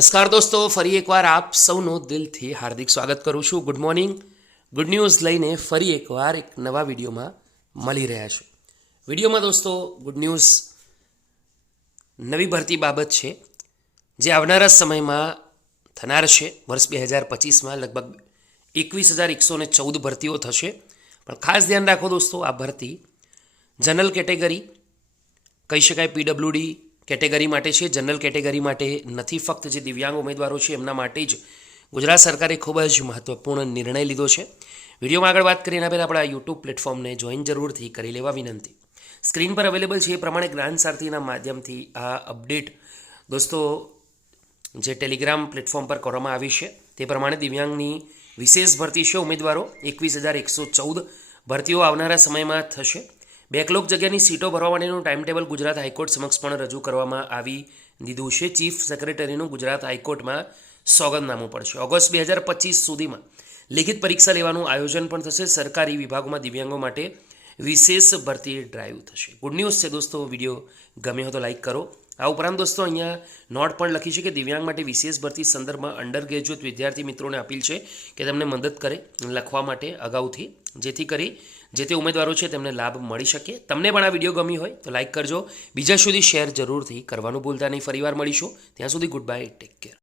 નમસ્કાર દોસ્તો, ફરી એકવાર આપ સૌનું દિલથી હાર્દિક સ્વાગત કરું છું. Good morning. ગુડ ન્યૂઝ લઈને ફરી એકવાર એક નવા વિડીયોમાં મળી રહ્યા છું. વિડીયોમાં દોસ્તો ગુડ ન્યૂઝ નવી ભરતી બાબત છે જે આવનારા સમયમાં થનાર છે. વર્ષ 2025માં લગભગ 21,114 ભરતીઓ થશે. પણ ખાસ ધ્યાન રાખો દોસ્તો, આ ભરતી જનરલ કેટેગરી કહી શકાય, પીડબ્લ્યુડી કેટેગરી માટે છે. જનરલ કેટેગરી માટે નથી, ફક્ત જે દિવ્યાંગ ઉમેદવારો છે એમના માટે જ ગુજરાત સરકારે ખૂબ જ મહત્વપૂર્ણ નિર્ણય લીધો છે. વિડીયોમાં આગળ વાત કરીને પહેલાં આપણા યુટ્યુબ પ્લેટફોર્મને જોઈન જરૂરથી કરી લેવા વિનંતી. સ્ક્રીન પર અવેલેબલ છે એ પ્રમાણે જ્ઞાન સારથીના માધ્યમથી આ અપડેટ દોસ્તો જે ટેલિગ્રામ પ્લેટફોર્મ પર કરવામાં આવી છે તે પ્રમાણે દિવ્યાંગની વિશેષ ભરતી છે. ઉમેદવારો 21,114 ભરતીઓ આવનારા સમયમાં થશે. બેકલોગ જગ્યાની સીટો ભરવા માટેનું ટાઈમટેબલ ગુજરાત હાઈકોર્ટ સમક્ષ પણ રજૂ કરવામાં આવી દીધું છે. ચીફ સેક્રેટરીનું ગુજરાત હાઈકોર્ટમાં સોગંદનામું પડશે. ઓગસ્ટ 2025 સુધીમાં લેખિત પરીક્ષા લેવાનું આયોજન પણ થશે. સરકારી વિભાગોમાં દિવ્યાંગો માટે વિશેષ ભરતી ડ્રાઈવ થશે. ગુડ ન્યૂઝ છે દોસ્તો. વિડીયો ગમ્યો હોય તો લાઈક કરો. આ ઉપરાંત દોસ્તો અહીંયા નોટ પણ લખી છે કે દિવ્યાંગ માટે વિશેષ ભરતી સંદર્ભમાં અંડર ગ્રેજ્યુએટ વિદ્યાર્થી મિત્રોને અપીલ છે કે તેમને મદદ કરે લખવા માટે અગાઉથી, જેથી કરી જે તે ઉમેદવારો છે તેમને લાભ મળી શકે. તમને પણ આ વિડીયો ગમી હોય તો લાઈક કરજો. બીજા સુધી શેર જરૂરથી કરવાનું ભૂલતા નહીં. ફરીવાર મળીશું. ત્યાં સુધી ગુડ બાય, ટેક કેર.